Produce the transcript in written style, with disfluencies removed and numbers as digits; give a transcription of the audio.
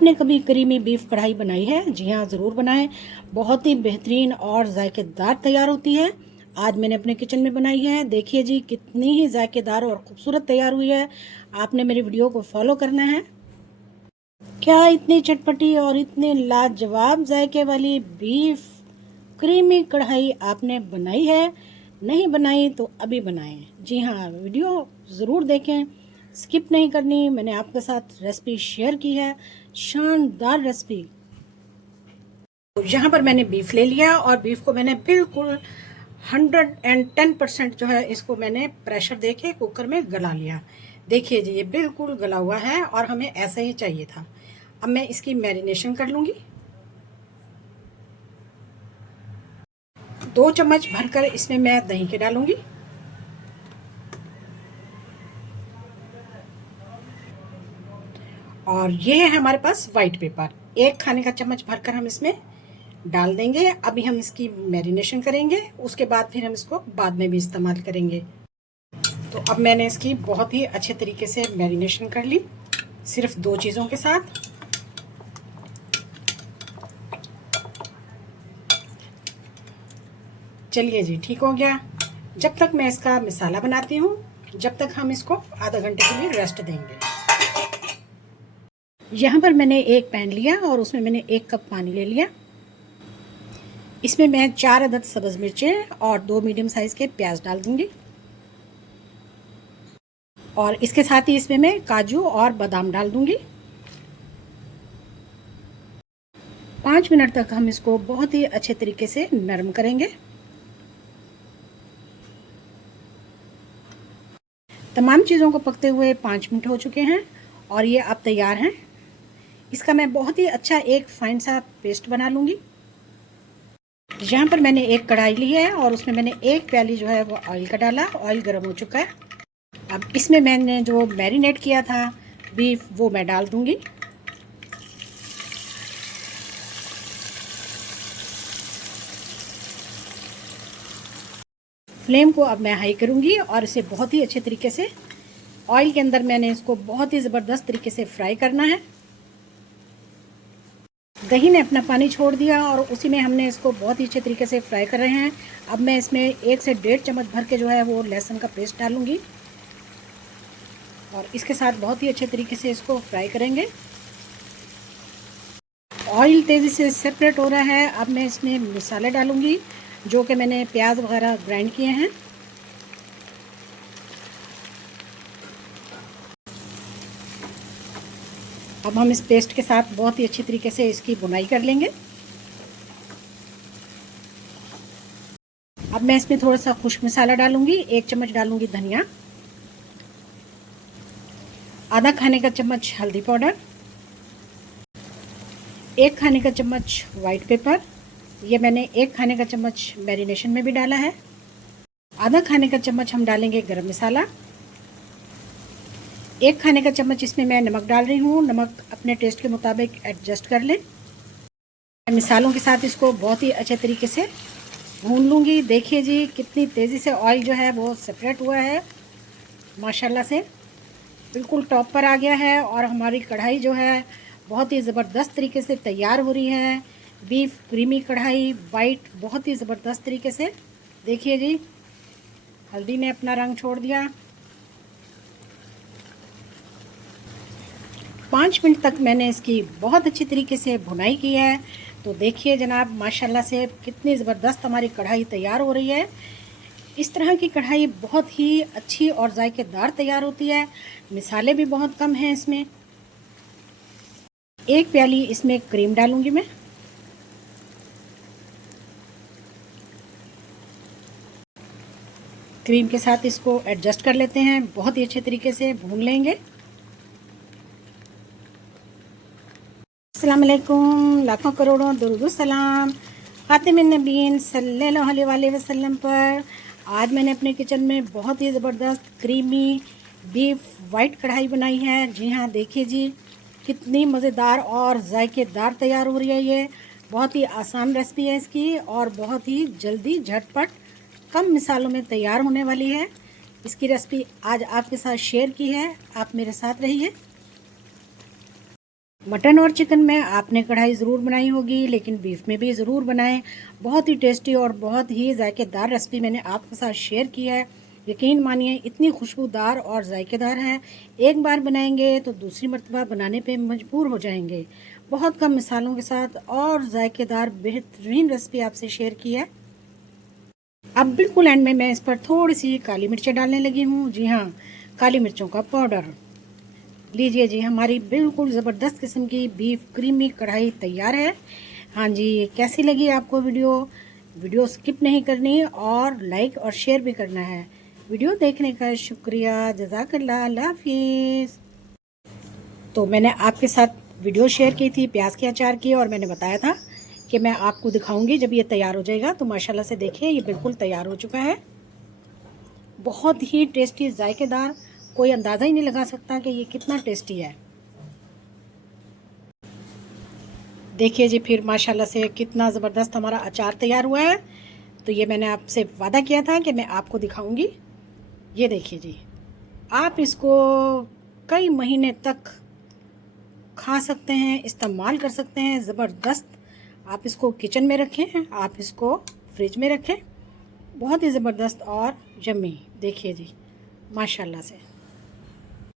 आपने कभी creamy beef कढ़ाई बनाई है? जी हाँ, ज़रूर बनाएं। बहुत ही बेहतरीन और जायकेदार तैयार होती है। आज मैंने अपने किचन में बनाई है। देखिए जी, कितनी ही जायकेदार और खूबसूरत तैयार हुई है। आपने मेरी वीडियो को फॉलो करना है। क्या इतनी चटपटी और इतनी लाजवाब जायके वाली बीफ क्रीमी कढ़ाई आपने बनाई है? नहीं बनाई तो अभी बनाएं। जी हाँ, वीडियो ज़रूर देखें, स्किप नहीं करनी। मैंने आपके साथ रेसिपी शेयर की है, शानदार रेसिपी। यहाँ पर मैंने बीफ ले लिया और बीफ को मैंने बिल्कुल 110% जो है इसको मैंने प्रेशर देके कुकर में गला लिया। देखिए जी, ये बिल्कुल गला हुआ है और हमें ऐसा ही चाहिए था। अब मैं इसकी मैरिनेशन कर लूँगी। 2 चम्मच भरकर इसमें मैं दही के डालूँगी। और ये है हमारे पास वाइट पेपर, 1 खाने का चम्मच भरकर हम इसमें डाल देंगे। अभी हम इसकी मैरिनेशन करेंगे, उसके बाद फिर हम इसको बाद में भी इस्तेमाल करेंगे। तो अब मैंने इसकी बहुत ही अच्छे तरीके से मैरिनेशन कर ली, सिर्फ 2 चीज़ों के साथ। चलिए जी, ठीक हो गया। जब तक मैं इसका मसाला बनाती हूँ, जब तक हम इसको आधा घंटे के लिए रेस्ट देंगे। यहाँ पर मैंने एक पैन लिया और उसमें मैंने 1 कप पानी ले लिया। इसमें मैं 4 अदद सब्ज़ मिर्चें और 2 मीडियम साइज़ के प्याज डाल दूँगी। और इसके साथ ही इसमें मैं काजू और बादाम डाल दूँगी। 5 मिनट तक हम इसको बहुत ही अच्छे तरीके से नरम करेंगे। तमाम चीज़ों को पकते हुए 5 मिनट हो चुके हैं और ये अब तैयार हैं। इसका मैं बहुत ही अच्छा एक फाइन सा पेस्ट बना लूँगी। यहाँ पर मैंने एक कढ़ाई ली है और उसमें मैंने 1 प्याली जो है वो ऑयल का डाला। ऑयल गर्म हो चुका है। अब इसमें मैंने जो मैरिनेट किया था बीफ, वो मैं डाल दूँगी। फ्लेम को अब मैं हाई करूँगी और इसे बहुत ही अच्छे तरीके से ऑयल के अंदर मैंने इसको बहुत ही ज़बरदस्त तरीके से फ्राई करना है। दही ने अपना पानी छोड़ दिया और उसी में हमने इसको बहुत ही अच्छे तरीके से फ्राई कर रहे हैं। अब मैं इसमें 1 से 1.5 चम्मच भर के जो है वो लहसुन का पेस्ट डालूँगी और इसके साथ बहुत ही अच्छे तरीके से इसको फ्राई करेंगे। ऑयल तेज़ी से सेपरेट हो रहा है। अब मैं इसमें मसाले डालूँगी जो कि मैंने प्याज वगैरह ग्राइंड किए हैं। अब हम इस पेस्ट के साथ बहुत ही अच्छी तरीके से इसकी भुनाई कर लेंगे। अब मैं इसमें थोड़ा सा खुश्क मसाला डालूंगी। 1 चम्मच डालूंगी धनिया, आधा खाने का चम्मच हल्दी पाउडर, 1 खाने का चम्मच वाइट पेपर, ये मैंने 1 खाने का चम्मच मैरिनेशन में भी डाला है। आधा खाने का चम्मच हम डालेंगे गरम मसाला, 1 खाने का चम्मच इसमें मैं नमक डाल रही हूँ। नमक अपने टेस्ट के मुताबिक एडजस्ट कर लें। मसालों के साथ इसको बहुत ही अच्छे तरीके से भून लूँगी। देखिए जी, कितनी तेज़ी से ऑयल जो है वो सेपरेट हुआ है, माशाल्लाह से बिल्कुल टॉप पर आ गया है और हमारी कढ़ाई जो है बहुत ही ज़बरदस्त तरीके से तैयार हो रही है। बीफ क्रीमी कढ़ाई वाइट, बहुत ही ज़बरदस्त तरीके से। देखिए जी, हल्दी ने अपना रंग छोड़ दिया। 5 मिनट तक मैंने इसकी बहुत अच्छी तरीके से भुनाई की है। तो देखिए जनाब, माशाल्लाह से कितनी ज़बरदस्त हमारी कढ़ाई तैयार हो रही है। इस तरह की कढ़ाई बहुत ही अच्छी और जायकेदार तैयार होती है। मिसाले भी बहुत कम हैं इसमें। 1 प्याली इसमें क्रीम डालूंगी मैं। क्रीम के साथ इसको एडजस्ट कर लेते हैं, बहुत ही अच्छे तरीके से भून लेंगे। अस्सलाम वालेकुम, लाखों करोड़ों दुरूद सलाम ख़ातिमुन नबीय्यीन सल्लल्लाहु अलैहि वसल्लम पर। आज मैंने अपने किचन में बहुत ही ज़बरदस्त क्रीमी बीफ वाइट कढ़ाई बनाई है। जी हाँ, देखिए जी, कितनी मज़ेदार और जायकेदार तैयार हो रही है। ये बहुत ही आसान रेसिपी है इसकी और बहुत ही जल्दी झटपट कम मिसालों में तैयार होने वाली है। इसकी रेसिपी आज आपके साथ शेयर की है। आप मेरे साथ रहिए। मटन और चिकन में आपने कढ़ाई ज़रूर बनाई होगी, लेकिन बीफ में भी ज़रूर बनाएं। बहुत ही टेस्टी और बहुत ही जायकेदार रेसिपी मैंने आपके साथ शेयर की है। यकीन मानिए इतनी खुशबूदार और जायकेदार है, एक बार बनाएंगे तो दूसरी मर्तबा बनाने पे मजबूर हो जाएंगे। बहुत कम मिसालों के साथ और जायकेदार बेहतरीन रेसिपी आपसे शेयर की है। अब बिल्कुल एंड में मैं इस पर थोड़ी सी काली मिर्चें डालने लगी हूँ। जी हाँ, काली मिर्चों का पाउडर। लीजिए जी, हमारी बिल्कुल ज़बरदस्त किस्म की बीफ क्रीमी कढ़ाई तैयार है। हाँ जी, कैसी लगी आपको वीडियो स्किप नहीं करनी और लाइक और शेयर भी करना है। वीडियो देखने का शुक्रिया, जज़ाकल्लाह, अल्लाह हाफिज़। तो मैंने आपके साथ वीडियो शेयर की थी प्याज के अचार की, और मैंने बताया था कि मैं आपको दिखाऊंगी जब ये तैयार हो जाएगा। तो माशाल्लाह से देखिए ये बिल्कुल तैयार हो चुका है। बहुत ही टेस्टी, जायकेदार, कोई अंदाज़ा ही नहीं लगा सकता कि ये कितना टेस्टी है। देखिए जी, फिर माशाल्लाह से कितना ज़बरदस्त हमारा अचार तैयार हुआ है। तो ये मैंने आपसे वादा किया था कि मैं आपको दिखाऊंगी। ये देखिए जी, आप इसको कई महीने तक खा सकते हैं, इस्तेमाल कर सकते हैं। ज़बरदस्त। आप इसको किचन में रखें, आप इसको फ्रिज में रखें। बहुत ही ज़बरदस्त और यम्मी। देखिए जी, माशाल्लाह से।